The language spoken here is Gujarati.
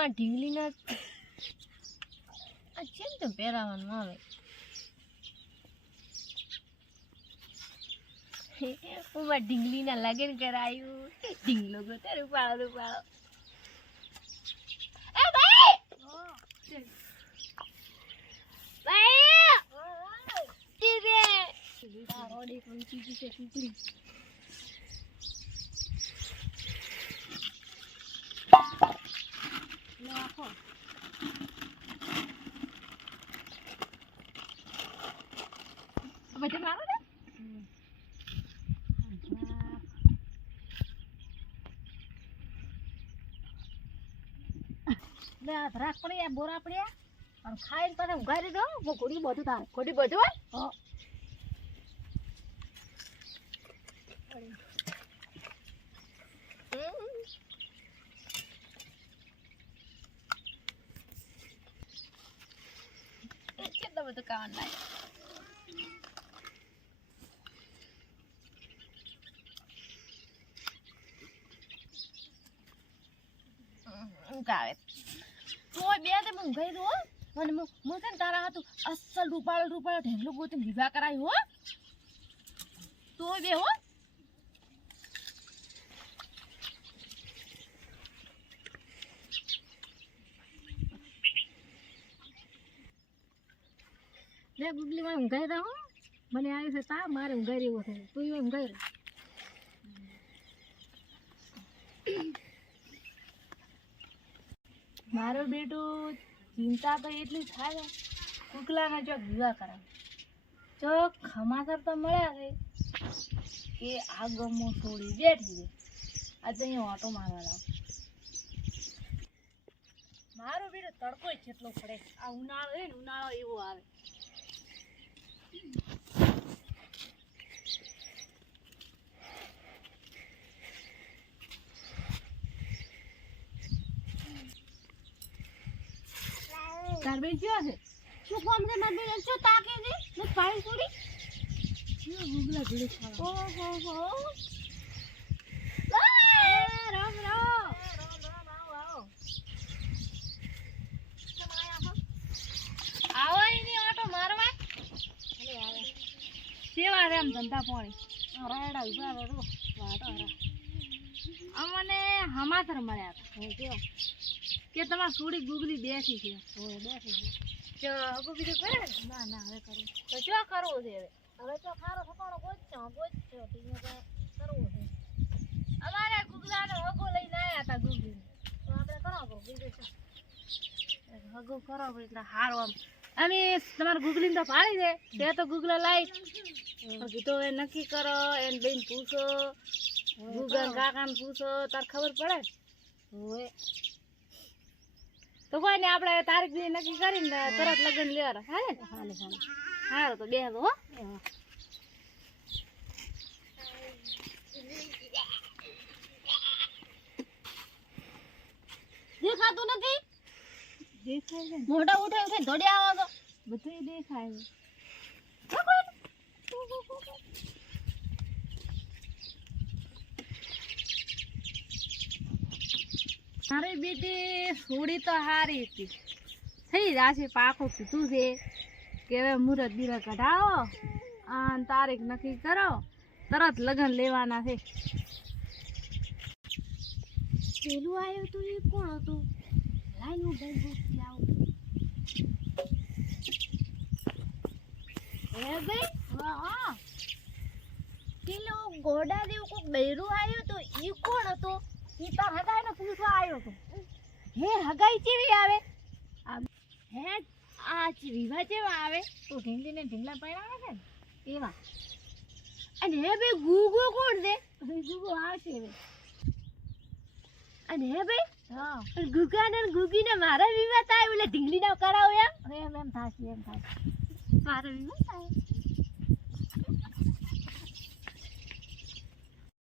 માં ઢીંગલીના આ ચેમ તો પહેરાવાનું આવે ઉમાં ઢીંગલીના લગન કરાયું ઢીંગલો ગોતર ઉપાડો એ ભાઈ ભાઈ ટીરે તારોડી કોણ ચીજી છે ટુકડી નાખો બજે મારો ને લે આ ધરાક પડી આ બોરા પડ્યા અને ખાઈને પાછા ઉગાડી દો હું ઘોડી બધું તાર ઘોડી બધું હો કેટલા બધું કામ લાગે ઊંઘાવે તોય બે તે ઊંઘાઈ દો અને હું છે ને તારા હાથું અસલ રૂપાળો ઢેંગલો ગોતીને વિવાહ કરાયું હો તોય બે હો લે ગુગલી માં ઊંઘાઈ દા હો મને આવ્યું છે તા મારે ઊંઘાઈ રહ્યો છે તું ઊંઘાઈ રહે મારો બેટો ચિંતા તો એટલી થાય કુકલાના ચોક વિવાહ કરાવે ચોક ખમાસર તો મળ્યા છે કે આ ગમો છોડી બેઠી છે આજે અહીંયા ઓટો મારવા લાવ મારો બેટો તડકો જેટલો પડે આ ઉનાળો છે ને ઉનાળો એવો આવે તારબેન ક્યાં છે શું કામ છે મારી બેન શું તાકે છે ને પાણી છોડી શું ગુગલા ભીડે ખાવા ઓહો રામ આવો આવો એની ઓટો મારવા અરે આવે સેવા રે આમ ધંધા પાણી રાયડા ઉભા રે રો વાટો રા અમને હમાસર મળ્યા હતા કેવા કે તમાર થોડી ગુગલી બેઠી છે ઓય બેઠી છે જો હગો બીજો કરે ના ના હવે કરું તો શું કરવું છે હવે તો ખારો ફકાણો ગોચ્યો ટીને કરવું છે અમારે ગુગલાનો હગો લઈને આયા હતા ગુગલી તો આપણે કરો બીજું છે હગો કરો એટલે હારો આમ અમે તમાર ગુગલીને તો પાડી દે તે તો ગુગલા લાઈ કીધું એ નક્કી કરો એને બેન પૂછો ગુગલ કાકાને પૂછો તાર ખબર પડે ઓય તો કોઈ ને આપણે તારીખ દી નક્કી કરીને તરત લગ્ન લેવા હાલે ને હાલે હારું તો બે હો દેખાતું નથી દેખાય છે મોઢા ઉઠાય ઉઠાય દોડી આવો તો બધું દેખાય મારી બેટી થોડી તો હારી હતી થઈ જશે પાકું કીધું છે કે હવે મુહૂર્ત દીવા કઢાવો અને તારીખ નક્કી કરો તરત લગ્ન લેવાના છે પેલું આવ્યું તું એ કોણ હતું લાઈન હું ભાઈ ગોતી આવું હે ભાઈ હા પેલું ગોડા જેવું કોઈક બૈરું આવ્યું હતું એ કોણ હતું ઈ તો હગાઈ ને પૂછવા આવ્યો તો હે હગાઈ કેવી આવે હે આ વિવાહ જેવા આવે તો ઢીંગલીને ઢીંગલા પહેરાવે છે ને એવા અને હે ભાઈ ગુગો કોણ છે ગુગો આવશે હવે અને હે ભાઈ હા ગુગા ને ગુગી ને મારા વિવાહ થાય એટલે ઢીંગલી ના કરાવો એમ થાય મારો વિવાહ થાય